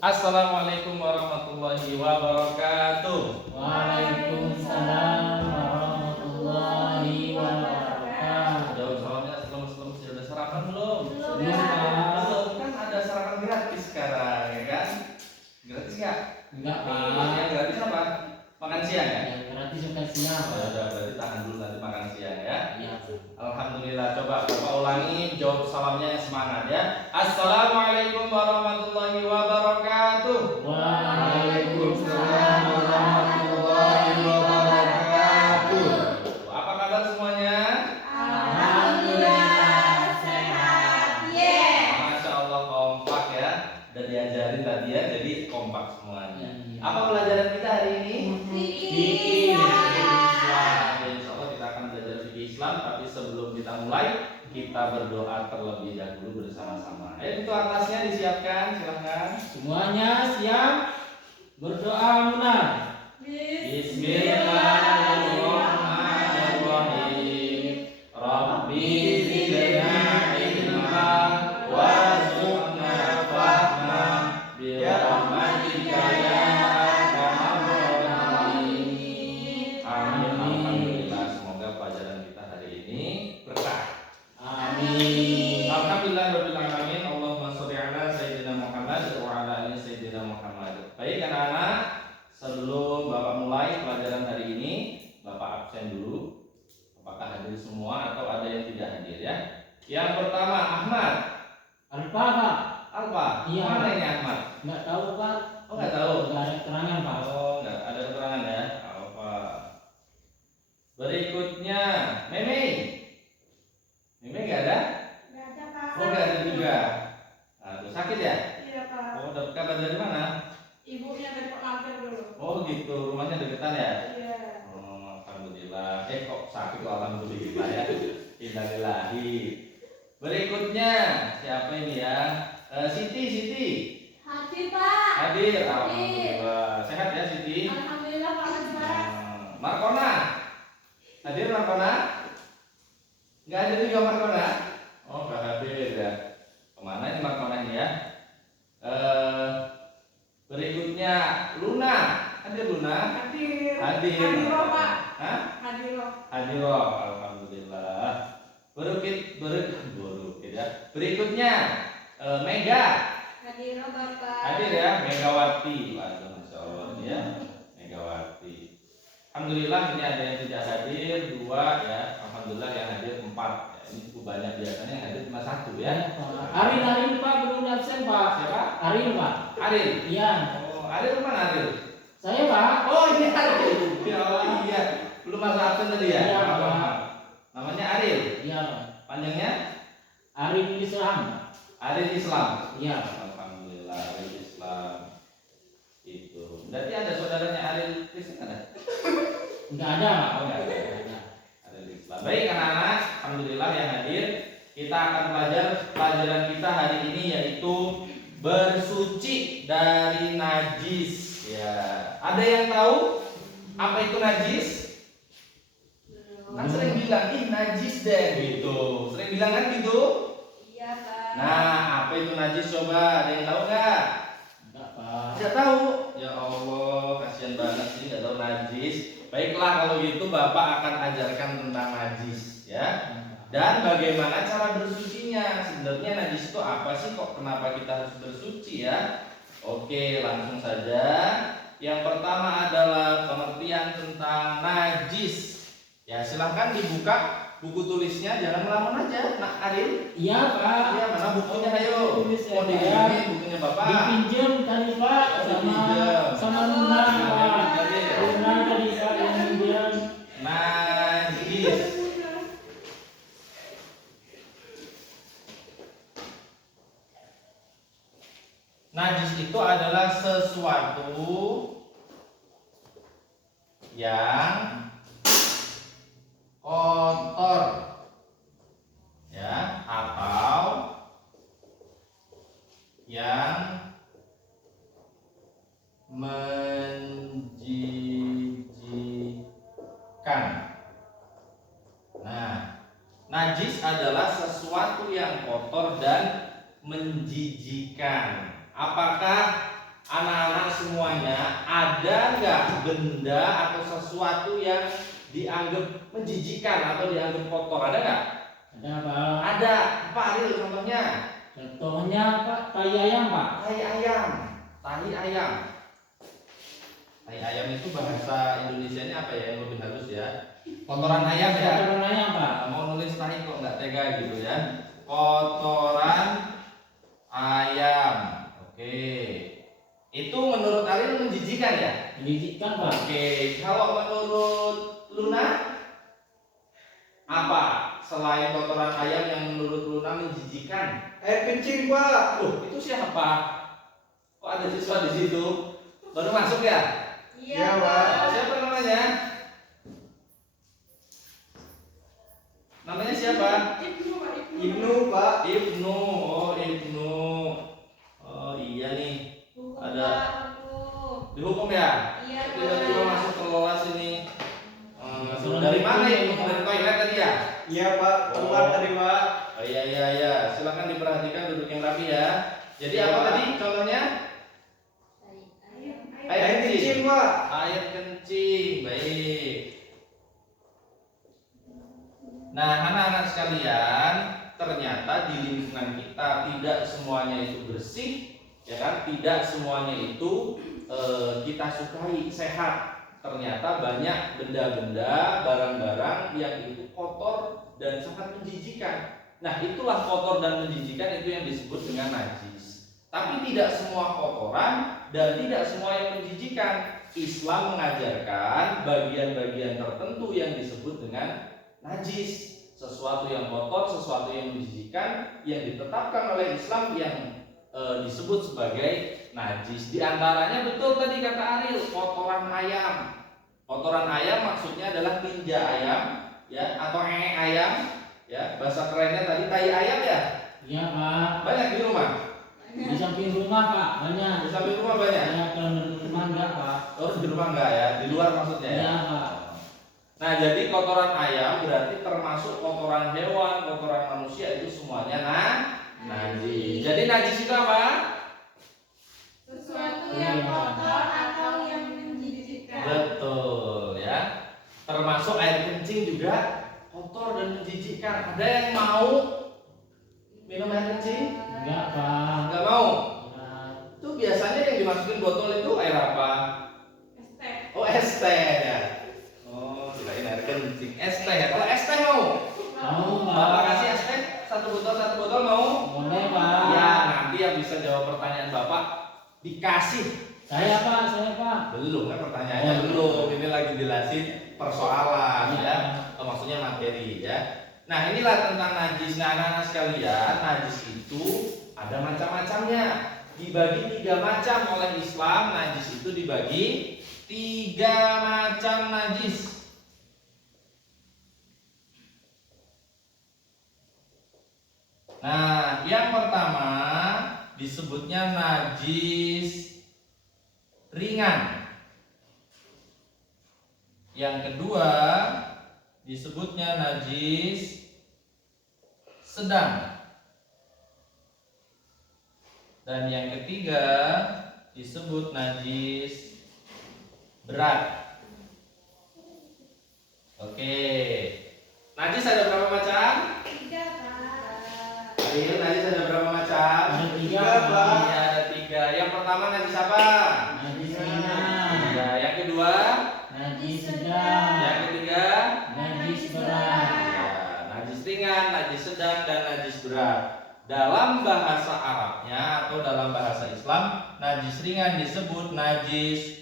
Assalamualaikum warahmatullahi wabarakatuh. Waalaikumsalam warahmatullahi wabarakatuh. Jauh salamnya sebelum sudah sarapan belum? Belum. Belum, kan ada sarapan gratis sekarang ya kan? Gratis nggak? Enggak, Yang Pak. gratis apa? Makan siang ya? Yang gratis makan siang. Ya udah, berarti tahan dulu nanti makan siang ya. Iya. Alhamdulillah, coba Bapak ulangi jawab salamnya yang semangat ya. Assalamualaikum warahmatullahi wabarakatuh. Waalaikumsalam warahmatullahi wabarakatuh. Apa kabar semuanya? Alhamdulillah sehat. Masya Allah kompak ya. Udah diajarin tadi ya, jadi kompak semuanya. Iya. Apa pelajaran kita hari ini? Fikih. Insya Allah kita akan belajar fikih Islam, tapi sebelum kita mulai, kita berdoa terlebih dahulu bersama-sama. Ayo itu atasnya disiapkan, silahkan. Semuanya siap berdoa mulai. Bismillahirrahmanirrahim. Rabbi zidna ilma warzuqna fahma birahmatika ya arhamar rahimin. Amin. Alhamdulillah, semoga pelajaran kita hari ini berkah. Amin. Alhamdulillahirabbil alamin. Allahumma sholli ala sayyidina Muhammad wa ala ali sayyidina Muhammad. Baik anak-anak, sebelum Bapak mulai pelajaran hari ini, Bapak absen dulu. Apakah hadir semua atau ada yang tidak hadir ya? Yang pertama Ahmad. Alfa, Pak. Alfa. Iya. Mana ini Ahmad? Enggak tahu, Pak. Oh, nggak tahu. Enggak ada keterangan, Pak. Oh, nggak ada keterangan ya. Alfa. Berikutnya Meme. Meme nggak ada? Oh, nggak ada juga. Aduh, sakit ya? Iya, Pak. Oh, dapat kabar dari mana? Ibunya dari Pak Mampir dulu. Oh gitu, rumahnya deketan ya? Iya. Oh, alhamdulillah. Kok sakit kok alhamdulillah ya. Innalillahi. Berikutnya siapa ini ya? Siti. Hadir, Pak. Hadir. Alhamdulillah. Sehat ya Siti? Alhamdulillah, Pak Mas. Markona. Hadir Markona? Nggak ada juga Markona? Oh, nggak hadir ya. Kemana ini Markona ini ya? Berikutnya Luna. Hadir Luna? Hadir. Hadir. Hadiro, Pak. Hah? Hadiro. Hadir, alhamdulillah. Berikutnya Mega. Hadiro, Bapak. Hadir ya, Megawati. Waduh, masya Allah ya, Megawati. Alhamdulillah ini ada yang tidak hadir 2 ya. Alhamdulillah yang hadir 4 ya. Ini cukup banyak, biasanya yang hadir cuma 1 ya. Arin Pak belum absen, Pak. Siapa? Arin, Pak. Aril. Iya. Oh, Aril mana Aril? Saya, Pak. Oh, ini Aril. Ya Allah, iya. Belum masuk absen tadi ya? Iya, Maaf, Pak. maaf. Namanya Aril. Iya, Pak. Panjangnya? Arin Islam. Aril Islam. Iya. Alhamdulillah, Aril Islam. Itu. Berarti ada saudaranya Aril Kristen ada? Enggak ada, Pak. Oh, enggak ada. Aril Islam. Baik anak-anak, alhamdulillah yang hadir. Kita akan belajar pelajaran kita hari ini yaitu bersuci dari najis. Ya. Ada yang tahu apa itu najis? Kan sering bilang, ih najis deh gitu. Sering bilang kan gitu? Iya, Pak. Nah, apa itu najis coba? Ada yang tahu nggak? Enggak, Pak. Tidak tahu. Ya Allah, kasihan banget sih nggak tahu najis. Baiklah kalau gitu Bapak akan ajarkan tentang najis ya. Dan bagaimana cara bersucinya. Sebenarnya najis itu apa sih, kok kenapa kita harus bersuci ya? Oke, langsung saja. Yang pertama adalah pengertian tentang najis. Ya, silahkan dibuka buku tulisnya, jangan melamun aja. Nak Aril? Iya, Pak. Ya, mana bukunya? Ayo. Tulis ya, Mau Pak. dipinjam bukunya Bapak. Dipinjam tadi, Pak, sama Luna, Pak. Luna tadi, Pak, yang pinjam. Najis. Najis itu adalah sesuatu yang kotor ya, atau yang menjijikan. Nah, najis adalah sesuatu yang kotor dan menjijikan. Apakah anak-anak semuanya, ada nggak benda atau sesuatu yang dianggap menjijikan atau dianggap kotor? Ada nggak? Ada Pak. Ada. Pak Ariel contohnya? Contohnya Pak, tai ayam Pak. Tai ayam. Tai ayam. Tai ayam itu bahasa Indonesianya apa ya yang lebih halus ya? Kotoran ayam ya? Kotoran ayam Pak. Mau nulis tai kok nggak tega gitu ya? Kotoran ayam. Oke. Itu menurut Ariel menjijikan ya? Menjijikan Pak. Oke. Kalau menurut Luna apa? Selain kotoran ayam yang menurut Luna menjijikan? Air kencing, Pak. Loh, itu siapa? Kok ada siswa di situ? Baru masuk ya? Iya, Pak. Siapa namanya? Namanya siapa? Ibnu, Pak. Ibnu. Oh, Ibnu. Oh, iya nih. Ada dihukum ya? Iya, Tiba-tiba Pak. masuk ke kelas ini. Dari mana Ibnu? Dari toilet tadi ya? Iya, Pak. Keluar tadi, Pak. Oh, iya. Silakan diperhatikan duduk yang rapi ya. Jadi apa tadi contohnya? Air kencing, Pak. Air kencing. Baik. Nah, anak-anak sekalian, ternyata di lingkungan kita tidak semuanya itu bersih, ya kan? Tidak semuanya itu kita sukai sehat. Ternyata banyak benda-benda, barang-barang yang itu kotor dan sangat menjijikan. Nah, itulah kotor dan menjijikan itu yang disebut dengan najis. Tapi tidak semua kotoran dan tidak semua yang menjijikan. Islam mengajarkan bagian-bagian tertentu yang disebut dengan najis. Sesuatu yang kotor, sesuatu yang menjijikan yang ditetapkan oleh Islam yang disebut sebagai najis. Di antaranya betul tadi kata Ariel, kotoran ayam. Kotoran ayam maksudnya adalah tinja ayam, ya, atau ayam, ya. Bahasa kerennya tadi tai ayam ya. Iya Pak. Banyak di rumah. Di samping rumah Pak, banyak. Di samping rumah banyak. Banyak, kalau di rumah enggak Pak. Oh, di rumah enggak ya? Di luar maksudnya ya. Iya Pak. Nah, jadi kotoran ayam berarti termasuk kotoran hewan, kotoran manusia itu semuanya najis. Jadi najis itu apa? Sesuatu yang kotor atau yang menjijikan. Betul ya. Termasuk air kencing juga kotor dan menjijikkan. Ada yang mau minum air kencing? Enggak Pak. Enggak mau. Enggak. Itu biasanya yang dimasukin botol itu air apa? Oh, es teh ya. Oh, kirain air kencing. Es teh ya. Kalau es teh mau? Mau Bapak Pak. kasih es teh satu botol mau? Boleh Pak. Ya, nanti yang bisa jawab pertanyaan Bapak dikasih. Saya Pak. Belum kan pertanyaannya belum. Ini lagi jelasin persoalan Iya. ya. Maksudnya materi ya. Nah, inilah tentang najis. Nah, anak-anak sekalian, najis itu ada macam-macamnya. Dibagi 3 macam oleh Islam. Najis itu dibagi 3 macam najis. Nah, yang pertama disebutnya najis ringan. Yang kedua disebutnya najis sedang. Dan yang ketiga disebut najis berat. Oke. Najis ada berapa macam? 3, Pak. Ariel, najis ada berapa macam? Ada 3 Tiga, Pak. Pak. Iya, ada 3. Yang pertama najis apa? Najis ringan. Ya, yang kedua, Najis sedang. yang ketiga, Najis berat. ya, najis ringan, najis sedang, dan najis berat. Dalam bahasa Arabnya atau dalam bahasa Islam, najis ringan disebut najis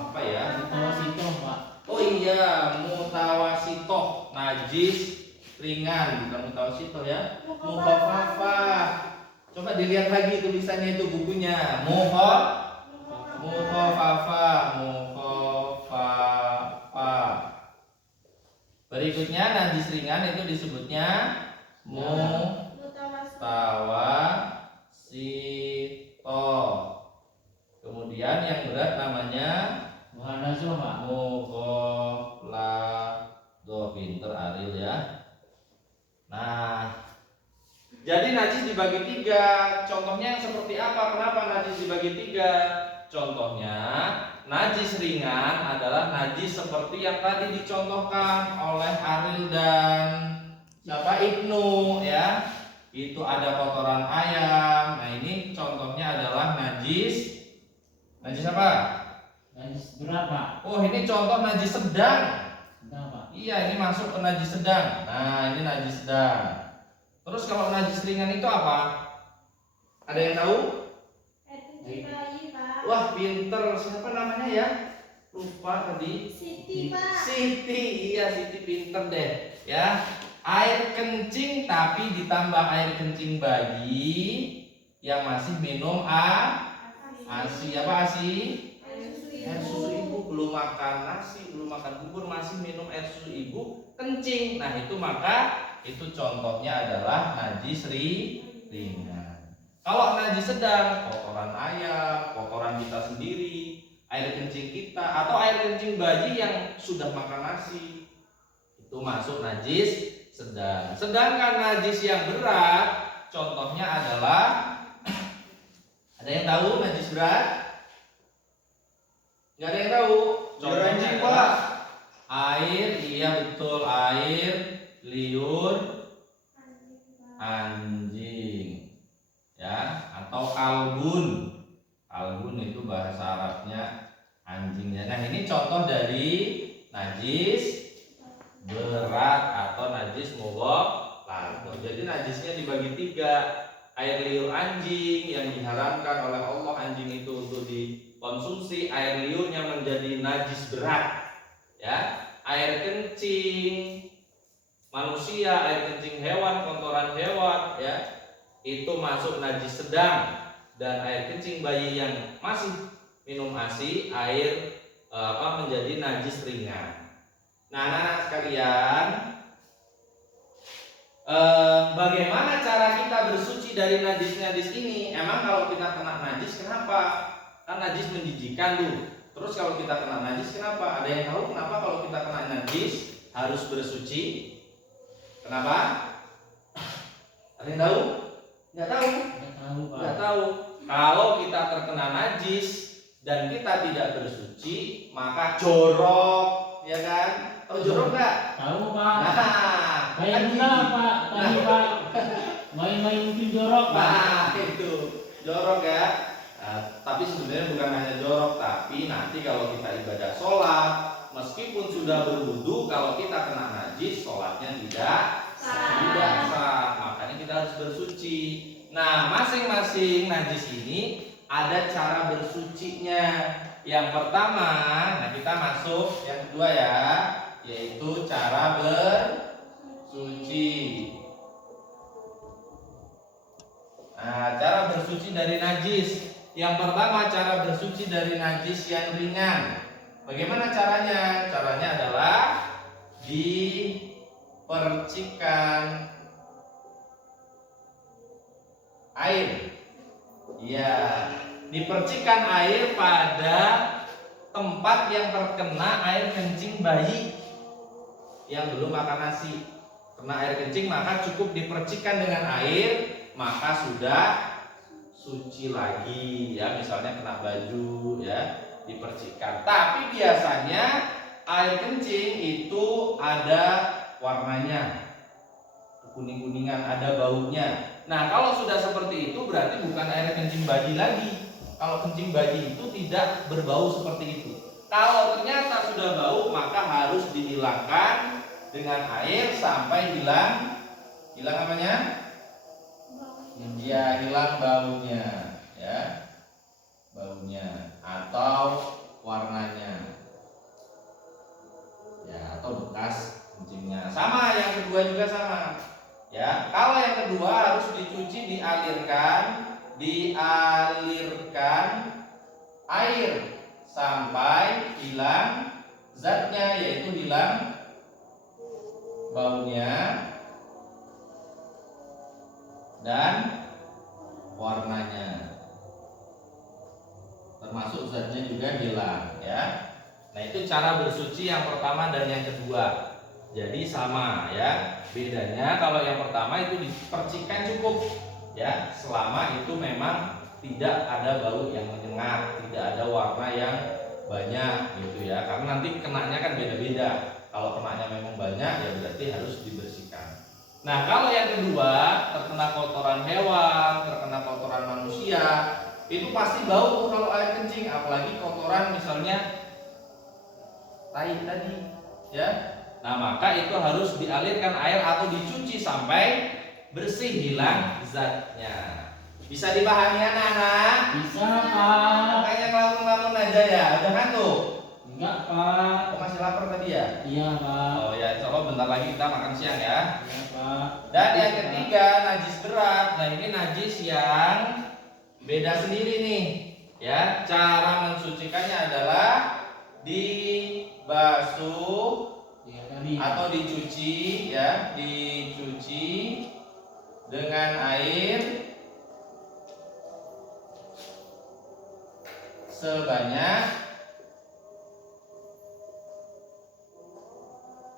apa ya? Mutawasitoh Pak. Oh iya, mutawasitoh, najis ringan, bukan mutawasitoh ya. Mukhafafah. Coba dilihat lagi tulisannya itu bukunya. Mukhafafah. Berikutnya najis ringan itu disebutnya mutawasitoh. Kemudian yang berat namanya Muhanazoh Pak. mukhalladoh. Pinter Ariel ya. Nah, jadi najis dibagi 3. Contohnya yang seperti apa? Kenapa najis dibagi 3? Contohnya, najis ringan adalah najis seperti yang tadi dicontohkan oleh Aril dan siapa, Ibnu ya. Itu ada kotoran ayam. Nah, ini contohnya adalah najis apa? Najis berapa? Oh, ini contoh najis sedang. Berapa? Iya, ini masuk ke najis sedang. Nah, ini najis sedang. Terus kalau najis ringan itu apa? Ada yang tahu? Air kencing bayi, Pak. Wah, pinter. Siapa namanya ya? Lupa tadi. Siti, Pak. Siti. Iya, Siti pinter deh. Ya. Air kencing tapi ditambah air kencing bayi yang masih minum ASI. Apa ASI? Air susu ibu. Belum makan nasi, belum makan bubur, masih minum air susu ibu, kencing. Nah, itu maka itu contohnya adalah najis ringan. Kalau najis sedang, kotoran ayam, kotoran kita sendiri, air kencing kita, atau air kencing bayi yang sudah makan nasi, itu masuk najis sedang. Sedangkan najis yang berat, contohnya adalah ada yang tahu najis berat? Nggak ada yang tahu. Contohnya adalah air, iya betul, air liur anjing, ya, atau kalbun. Kalbun itu bahasa Arabnya anjingnya. Nah, ini contoh dari najis berat atau najis mughalladh. Jadi najisnya dibagi 3. Air liur anjing yang diharamkan oleh Allah anjing itu untuk dikonsumsi, air liurnya menjadi najis berat. Ya, air kencing manusia, air kencing hewan, kotoran hewan, ya, itu masuk najis sedang. Dan air kencing bayi yang masih minum ASI, air menjadi najis ringan. Nah, anak-anak sekalian, bagaimana cara kita bersuci dari najis-najis ini? Emang kalau kita kena najis kenapa? Kan najis menjijikan tuh. Terus kalau kita kena najis kenapa? Ada yang tahu kenapa kalau kita kena najis harus bersuci? Kenapa? Ada yang tahu? Nggak tahu? Nggak tahu, Pak. Nggak tahu. Kalau kita terkena najis dan kita tidak bersuci, maka jorok, ya kan? Tahu jorok nggak? Tahu, Pak. Nah, Kayak enggak, Pak. Tadi, Pak. Main-main mungkin jorok, Pak. Nah, itu jorok ya. Nah, tapi sebenarnya bukan hanya jorok, tapi nanti kalau kita ibadah sholat, meskipun sudah berwudu, kalau kita kena najis, sholatnya tidak sah. Makanya kita harus bersuci. Nah, masing-masing najis ini ada cara bersucinya. Yang pertama, nah kita masuk yang kedua ya, yaitu cara bersuci. Nah, cara bersuci dari najis. Yang pertama, cara bersuci dari najis yang ringan. Bagaimana caranya? Caranya adalah dipercikkan air. Ya, dipercikkan air pada tempat yang terkena air kencing bayi yang belum makan nasi. Kena air kencing maka cukup dipercikkan dengan air, maka sudah suci lagi. Ya, misalnya kena baju ya, dipercikkan. Tapi biasanya air kencing itu ada warnanya, kuning-kuningan, ada baunya. Nah, kalau sudah seperti itu berarti bukan air kencing bayi lagi. Kalau kencing bayi itu tidak berbau seperti itu. Kalau ternyata sudah bau, maka harus dihilangkan dengan air sampai hilang apanya? Ya, hilang baunya, ya. Baunya atau warnanya. Ya, atau bekas kencingnya. Sama, yang kedua juga sama. Ya, kalau yang kedua harus dicuci, dialirkan air sampai hilang zatnya, yaitu hilang baunya dan warnanya, termasuk zatnya juga hilang ya. Nah, itu cara bersuci yang pertama dan yang kedua. Jadi sama ya. Bedanya kalau yang pertama itu dipercikkan cukup ya, selama itu memang tidak ada bau yang menyengat, tidak ada warna yang banyak gitu ya. Karena nanti kenanya kan beda-beda. Kalau kenanya memang banyak ya berarti harus dibersihkan. Nah, kalau yang kedua terkena kotoran hewan, terkena kotoran manusia, itu pasti bau kalau air kencing, apalagi kotoran misalnya tai tadi, ya. Nah, maka itu harus dialirkan air atau dicuci sampai bersih, hilang zatnya. Bisa dipahami anak-anak? Bisa Pak. Makanya ngelamun-ngelamun aja ya, udah ngantuk? Enggak Pak. Oh, masih lapar tadi ya? Iya Pak. Oh ya, insya Allah bentar lagi kita makan siang ya. Iya Pak. Dan yang ketiga, najis berat. Nah, ini najis yang beda sendiri nih. Ya, cara mensucikannya adalah dibasuh Iya tadi. atau dicuci ya, dicuci dengan air sebanyak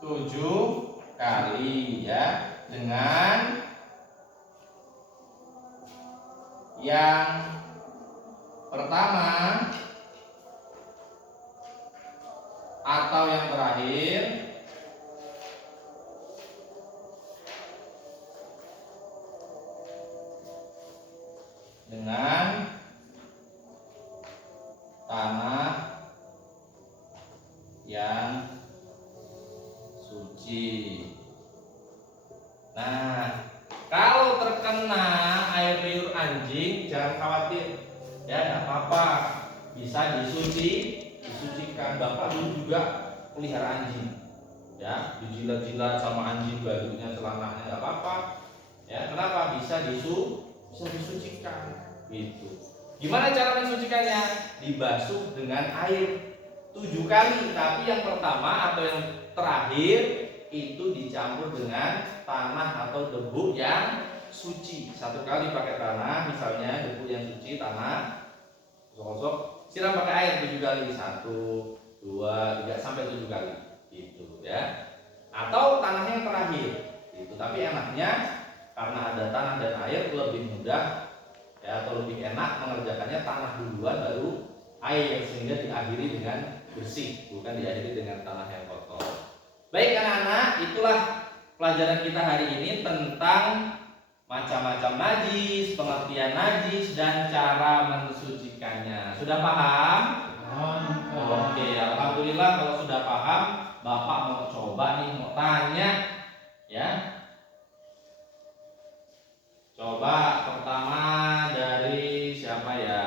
7 kali ya, dengan yang pertama atau yang terakhir dengan tanah yang suci. Nah, kalau terkena air liur anjing jangan khawatir, ya nggak apa-apa, bisa disucikan. Bapak dulu juga pelihara anjing, ya dijilat-jilat sama anjing, bajunya, celananya nggak apa-apa, ya kenapa? Bisa disucikan, gitu. Gimana cara mensucikannya? Dibasuh dengan air 7 kali, tapi yang pertama atau yang terakhir itu dicampur dengan tanah atau debu yang suci. 1 kali pakai tanah, misalnya debu yang suci, tanah, gosok, siram pakai air 7 kali, 1, 2, 3 sampai 7 kali, gitu ya. Atau tanahnya yang terakhir, itu. Tapi enaknya karena ada tanah dan air lebih mudah, ya, atau lebih enak mengerjakannya tanah duluan baru air, sehingga diakhiri dengan bersih, bukan diakhiri dengan tanah yang kotor. Baik anak-anak, itulah pelajaran kita hari ini tentang macam-macam najis, pengertian najis, dan cara mensucikannya. Sudah paham? Oke, alhamdulillah kalau sudah paham. Bapak mau coba nih, mau tanya, ya. Coba pertama dari siapa ya?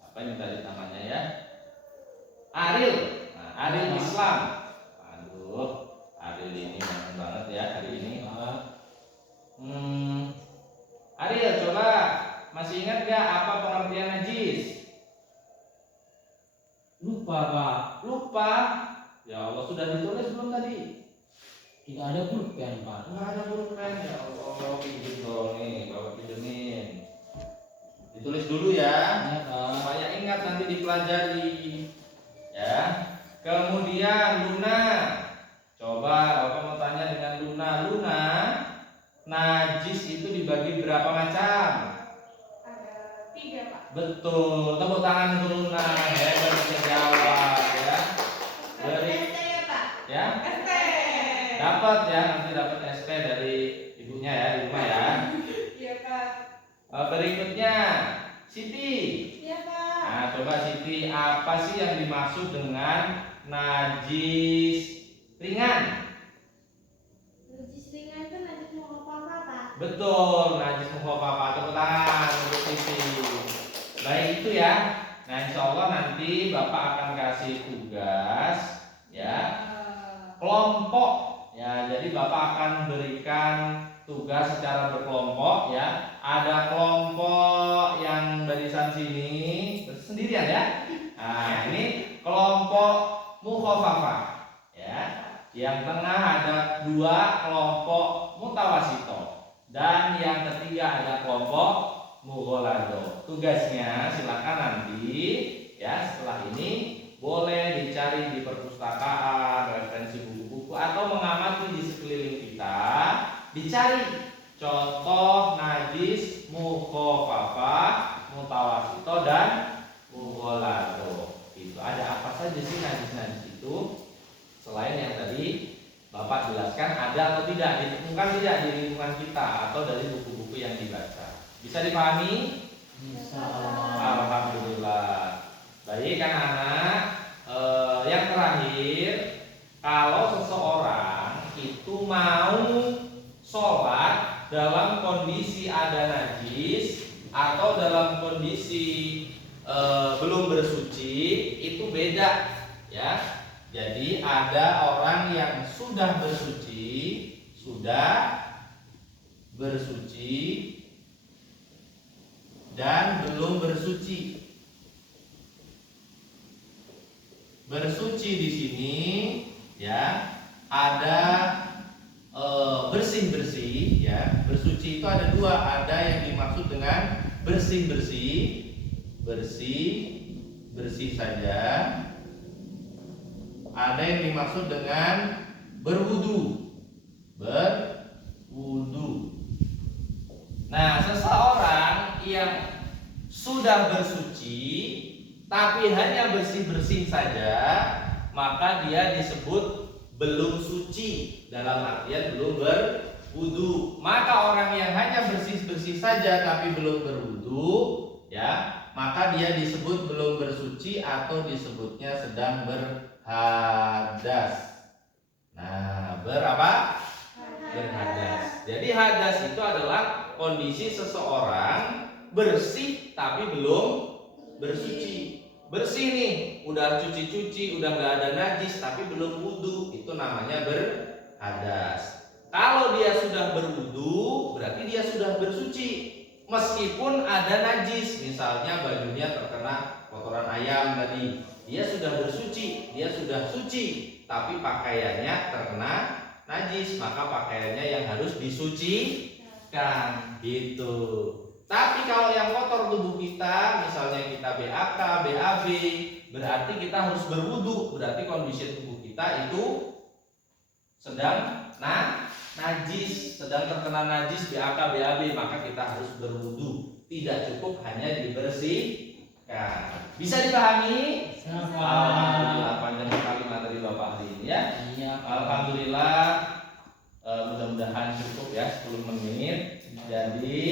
Apa ini tadi namanya ya? Ariel. Nah, Ariel Islam. Aduh, Ariel ini banyak banget ya hari ini. Ariel, coba masih ingat gak apa pengertian najis? Lupa Pak. Lupa? Ya Allah, sudah ditulis belum tadi? Tidak ada pulpen Pak. Nggak ada pulpen, ya Allah, pinjam dong nih, bapak pinjemin. Ditulis dulu ya, Iya Pak. supaya ingat nanti dipelajari. Ya. Kemudian Luna. Coba bapak mau tanya dengan Luna. Luna, najis itu dibagi berapa macam? Ada 3 Pak. Betul, tepuk tangan untuk Luna. Hebat bisa jawab ya. Dari ST ya Pak. ya. ST. Dapat ya, nanti dapat ST dari ibunya ya, di rumah ya. Iya Pak. Berikutnya Siti. Iya Pak. Nah, coba Siti, apa sih yang dimaksud dengan najis ringan? Najis ringan itu najis mau apa Pak? Betul, najis mukhafafah. Tepuk tangan untuk Siti. Baik itu ya. Nah, insya Allah nanti Bapak akan kasih tugas ya, kelompok. Ya, jadi Bapak akan berikan tugas secara berkelompok ya. Ada kelompok yang barisan sini sendirian ya. Nah, ini kelompok mukhafafah ya. Yang tengah ada 2 kelompok mutawasito dan yang ketiga ada kelompok mughalladho. Tugasnya silakan nanti ya, setelah ini boleh dicari di perpustakaan, referensi buku-buku, atau mengamati di sekeliling kita dicari contoh najis mukhafafah, mutawasito dan mughaladzah. Itu ada apa saja sih najis-najis itu? Selain yang tadi Bapak jelaskan, ada atau tidak, ditemukan tidak di lingkungan kita atau dari buku-buku yang dibaca. Bisa dipahami? Bisa. Alhamdulillah. Baik anak-anak. Yang terakhir, kalau seseorang itu mau sholat dalam kondisi ada najis atau dalam kondisi belum bersuci, itu beda ya. Jadi ada orang yang sudah bersuci dan belum bersuci. Bersuci di sini ya ada bersih-bersih ya. Bersuci itu ada dua, ada yang dimaksud dengan bersih-bersih saja. Ada yang dimaksud dengan berwudu. Nah, seseorang yang sudah bersuci tapi hanya bersih-bersih saja, maka dia disebut belum suci, dalam artian belum berwudu. Maka orang yang hanya bersih-bersih saja tapi belum berwudu, ya, maka dia disebut belum bersuci atau disebutnya sedang berhadas. Nah, berapa? Berhadas. Jadi hadas itu adalah kondisi seseorang bersih tapi belum bersuci. Bersih nih, udah cuci-cuci, udah nggak ada najis tapi belum wudu, itu namanya berhadas. Kalau dia sudah berwudu, berarti dia sudah bersuci. Meskipun ada najis, misalnya bajunya terkena kotoran ayam tadi, dia sudah bersuci, dia sudah suci, tapi pakaiannya terkena najis, maka pakaiannya yang harus disucikan gitu. Tapi kalau yang kotor tubuh kita, misalnya kita BAK, BAB, berarti kita harus berwudu, berarti kondisi tubuh kita itu sedang najis, sedang terkena najis BAK, BAB, maka kita harus berwudu. Tidak cukup hanya dibersihkan. Bisa dipahami? Alhamdulillah, panjang sekali materi Bapak hari ini ya. Alhamdulillah, mudah-mudahan cukup ya 10 menit. Jadi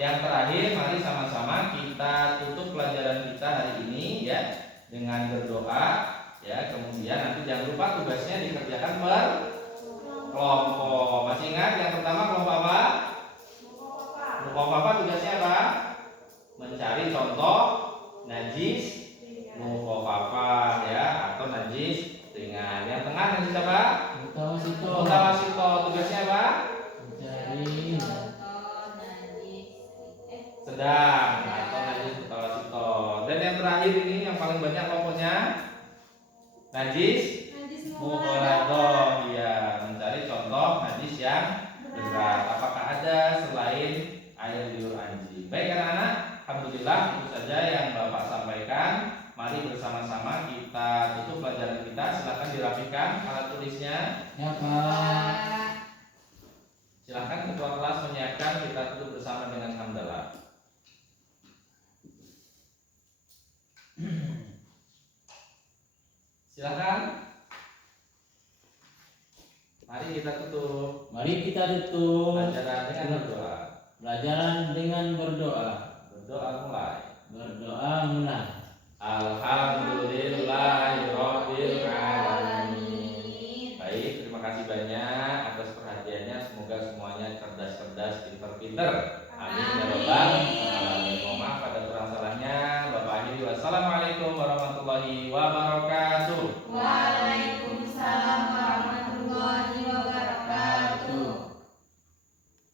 yang terakhir, mari sama-sama kita tutup pelajaran kita hari ini ya dengan berdoa ya. Kemudian nanti jangan lupa tugasnya dikerjakan berkelompok. Masih ingat yang pertama kelompok apa? Kelompok apa tugasnya apa? Mencari contoh najis mukhafafah ya atau najis ringan. Yang tengah najis apa? Mutawasito. Tugasnya apa? Mencari sedang atau najis mutawasito. Dan yang terakhir ini yang paling banyak kelompoknya najis mughaladzah. Iya, mencari contoh najis yang berat. Apakah ada selain air liur anjing? Baik anak-anak, alhamdulillah itu saja yang Bapak sampaikan. Mari bersama-sama kita tutup pelajaran kita. Silakan dirapikan alat tulisnya. Ya Pak. Silakan ketua kelas menyiapkan, kita tutup bersama dengan hamdalah. Silakan. Mari kita tutup. Pelajaran dengan berdoa. Berdoa mulai. Alhamdulillahirabbil alamin. Baik, terima kasih banyak atas perhatiannya. Semoga semuanya cerdas-cerdas, pinter-pinter. Amin ya rabbal alamin. Mohon maaf pada kurang salahnya. Bapak akhiri wassalamualaikum warahmatullahi wabarakatuh.